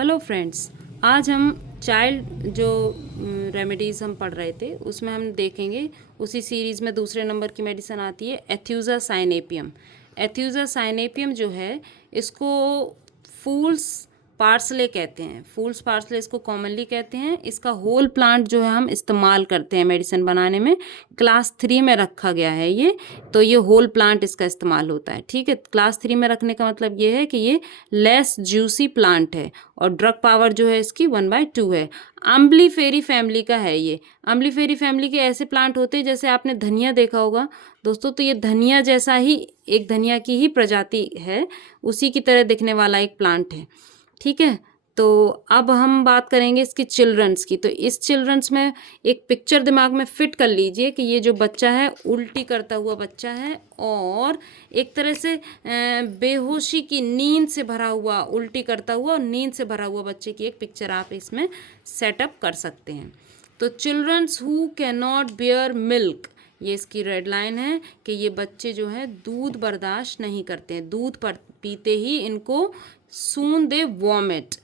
Hello friends, आज हम child जो रेमेडीज़ हम पढ़ रहे थे उसमें हम देखेंगे उसी सीरीज़ में दूसरे नंबर की मेडिसिन आती है एथ्यूज़ा साइनेपियम। एथ्यूज़ा साइनेपियम जो है इसको फूल्स पार्सले कहते हैं। फूल्स पार्सले इसको कॉमनली कहते हैं। इसका होल प्लांट जो है हम इस्तेमाल करते हैं मेडिसिन बनाने में। क्लास 3 में रखा गया है ये, तो ये होल प्लांट इसका इस्तेमाल होता है। ठीक है, क्लास 3 में रखने का मतलब ये है कि ये लेस जूसी प्लांट है और ड्रग पावर जो है इसकी 1/2 है। अम्बलीफेरी फैमिली का है ये। अम्बलीफेरी फैमिली के ऐसे प्लांट होते हैं जैसे आपने धनिया देखा होगा दोस्तों, तो ये धनिया जैसा ही एक धनिया की ही प्रजाति है, उसी की तरह दिखने वाला एक प्लांट है। ठीक है, तो अब हम बात करेंगे इसकी चिल्ड्रंस की। तो इस चिल्ड्रंस में एक पिक्चर दिमाग में फिट कर लीजिए कि ये जो बच्चा है उल्टी करता हुआ बच्चा है और एक तरह से बेहोशी की नींद से भरा हुआ, उल्टी करता हुआ और नींद से भरा हुआ बच्चे की एक पिक्चर आप इसमें सेटअप कर सकते हैं। तो childrens who can not bear milk, ये इसकी रेड लाइन है कि ये बच्चे जो है दूध बर्दाश्त नहीं करते हैं। दूध पर पीते ही इनको सून दे वॉमिट,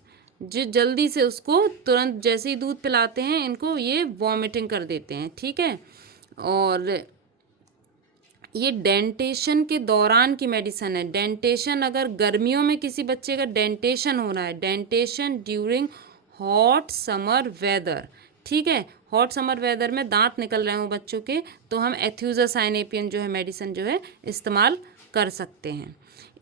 जो जल्दी से उसको तुरंत जैसे ही दूध पिलाते हैं इनको ये वॉमिटिंग कर देते हैं। ठीक है, और ये डेंटेशन के दौरान की मेडिसिन है। डेंटेशन, अगर गर्मियों में किसी बच्चे का डेंटेशन हो रहा है, dentition during hot summer weather, ठीक है, हॉट समर वेदर में दांत निकल रहे हो बच्चों के, तो हम एथ्यूज़ा साइनेपियम जो है मेडिसिन जो है इस्तेमाल कर सकते हैं।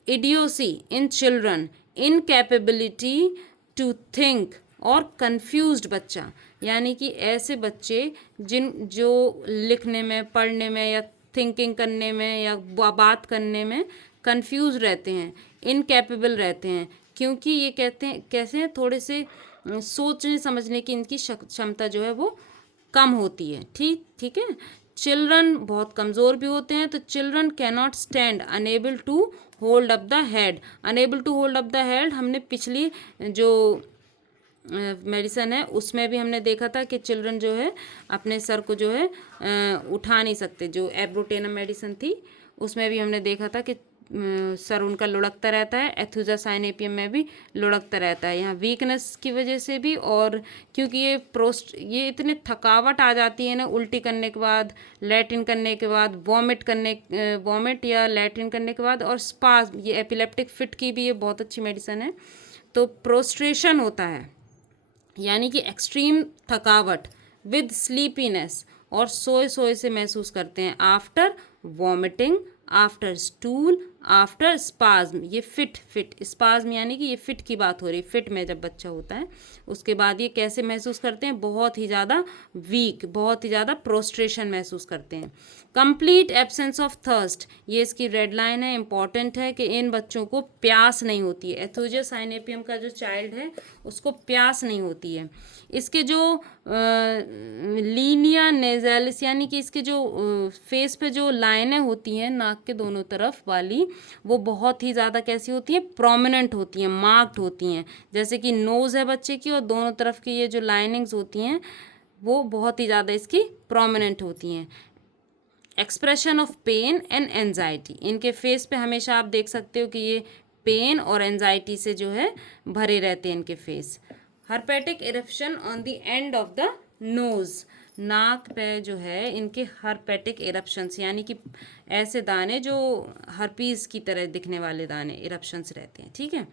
Idiocy in children, incapability to think और कंफ्यूज्ड बच्चा, यानी कि ऐसे बच्चे जो लिखने में, पढ़ने में या थिंकिंग करने में या बात करने में कंफ्यूज रहते हैं, इनकैपेबल रहते हैं, क्योंकि ये कहते हैं कैसे हैं, थोड़े से सोचने समझने की इनकी क्षमता जो है वो कम होती है। ठीक है, चिल्ड्रन बहुत कमज़ोर भी होते हैं। तो children can not stand, unable to hold up the head. Unable to hold up the head हमने पिछली जो मेडिसिन है उसमें भी हमने देखा था कि चिल्ड्रन जो है अपने सर को जो है उठा नहीं सकते। जो एब्रोटेनम मेडिसिन थी उसमें भी हमने देखा था कि सर उनका लुढ़कता रहता है। एथ्यूज़ा साइनेपियम में भी लुढ़कता रहता है। यहाँ वीकनेस की वजह से भी, और क्योंकि ये इतने थकावट आ जाती है ना उल्टी करने के बाद, लैट्रिन करने के बाद, वॉमिट या लैट्रिन करने के बाद, और स्पाज्म, ये एपिलेप्टिक फिट की भी ये बहुत अच्छी मेडिसिन है। तो प्रोस्ट्रेशन होता है, यानी कि एक्सट्रीम थकावट विद स्लीपीनेस, और सोए सोए से महसूस करते हैं after vomiting, after stool, after spasm. ये फिट स्पाज्म यानी कि ये फिट की बात हो रही है। फिट में जब बच्चा होता है उसके बाद ये कैसे महसूस करते हैं, बहुत ही ज़्यादा वीक, बहुत ही ज़्यादा प्रोस्ट्रेशन महसूस करते हैं। कंप्लीट एब्सेंस ऑफ थर्स्ट, ये इसकी रेड लाइन है, इंपॉर्टेंट है कि इन बच्चों को प्यास नहीं होती है। एथ्यूज़ा साइनेपियम का जो चाइल्ड है उसको प्यास नहीं होती है। इसके जो लीनिया नेज़ालिस, यानी कि इसके जो फेस पे जो लाइनें होती हैं नाक के दोनों तरफ वाली, वो बहुत ही ज़्यादा कैसी होती हैं, प्रोमिनेंट होती हैं, मार्क्ड होती हैं। जैसे कि नोज़ है बच्चे की और दोनों तरफ की ये जो लाइनिंग्स होती हैं वो बहुत ही ज़्यादा इसकी प्रोमिनेंट होती हैं। Expression of pain and anxiety, इनके फेस पे हमेशा आप देख सकते हो कि ये पेन और एंजाइटी से जो है भरे रहते हैं इनके face. Herpetic eruption on the end of the nose, नाक पे जो है इनके हर्पेटिक इरप्शंस, यानी कि ऐसे दाने जो हर्पीस की तरह दिखने वाले दाने, इरप्शंस रहते हैं। ठीक है,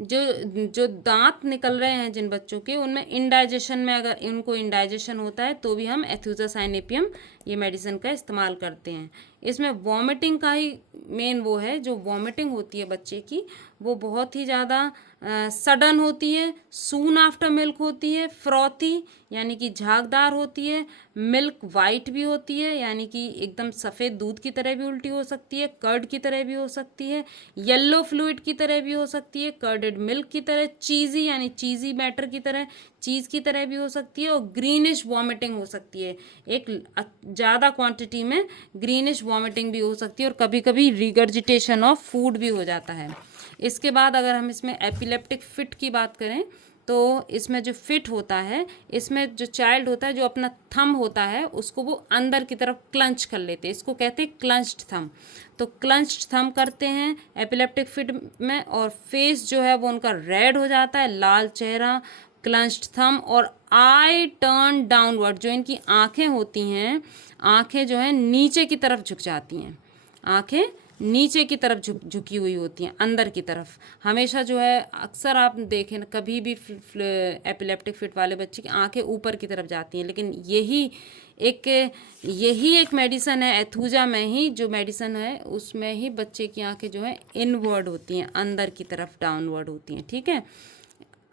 जो जो दांत निकल रहे हैं जिन बच्चों के, उनमें इंडाइजेशन में, अगर इनको इंडाइजेशन होता है तो भी हम एथ्यूज़ा साइनेपियम ये मेडिसिन का इस्तेमाल करते हैं। इसमें वॉमिटिंग का ही मेन वो है, जो वॉमिटिंग होती है बच्चे की वो बहुत ही ज़्यादा सडन होती है, सून आफ्टर मिल्क होती है, फ्रॉथी यानी कि झागदार होती है, मिल्क वाइट भी होती है, यानी कि एकदम सफ़ेद दूध की तरह भी उल्टी हो सकती है, कर्ड की तरह भी हो सकती है, येलो फ्लूइड की तरह भी हो सकती है, कर्डेड मिल्क की तरह, चीज़ी यानी चीज़ी मैटर की तरह, चीज़ की तरह भी हो सकती है, और ग्रीनिश वॉमिटिंग हो सकती है। एक ज़्यादा क्वांटिटी में ग्रीनिश वॉमिटिंग भी हो सकती है, और कभी कभी रिगर्जिटेशन ऑफ फूड भी हो जाता है। इसके बाद अगर हम इसमें एपिलेप्टिक फिट की बात करें तो इसमें जो फिट होता है, इसमें जो चाइल्ड होता है जो अपना थंब होता है उसको वो अंदर की तरफ क्लंच कर लेते हैं, इसको कहते हैं क्लंच्ड थंब। तो क्लंच्ड थंब करते हैं एपिलेप्टिक फिट में, और फेस जो है वो उनका रेड हो जाता है, लाल चेहरा, क्लंच्ड थंब, और आई टर्न डाउनवर्ड, जो इनकी आंखें होती हैं, आंखें जो है नीचे की तरफ झुक जाती हैं, आंखें नीचे की तरफ झुकी हुई होती हैं अंदर की तरफ। हमेशा जो है अक्सर आप देखें कभी भी एपिलेप्टिक फिट वाले बच्चे की आंखें ऊपर की तरफ जाती हैं, लेकिन यही एक मेडिसन है एथुजा में ही, जो मेडिसन है उसमें ही बच्चे की आंखें जो है इनवर्ड होती हैं, अंदर की तरफ डाउनवर्ड होती हैं। ठीक है,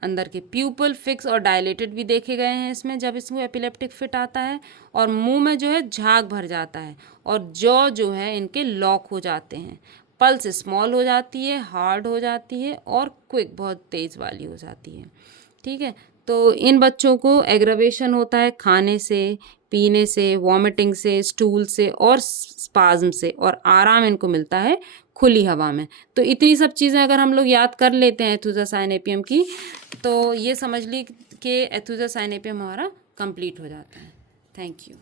अंदर के प्यूपल फिक्स और डायलेटेड भी देखे गए हैं इसमें जब इसको एपिलेप्टिक फिट आता है, और मुंह में जो है झाग भर जाता है, और जॉ जो है इनके लॉक हो जाते हैं, पल्स स्मॉल हो जाती है, हार्ड हो जाती है, और क्विक बहुत तेज़ वाली हो जाती है। ठीक है, तो इन बच्चों को एग्रावेशन होता है खाने से, पीने से, वॉमिटिंग से, स्टूल से और स्पाज्म से, और आराम इनको मिलता है खुली हवा में। तो इतनी सब चीज़ें अगर हम लोग याद कर लेते हैं एथुजा साइनेपियम की, तो ये समझ ली कि एथुजा साइनेपियम हमारा कंप्लीट हो जाता है। Thank you.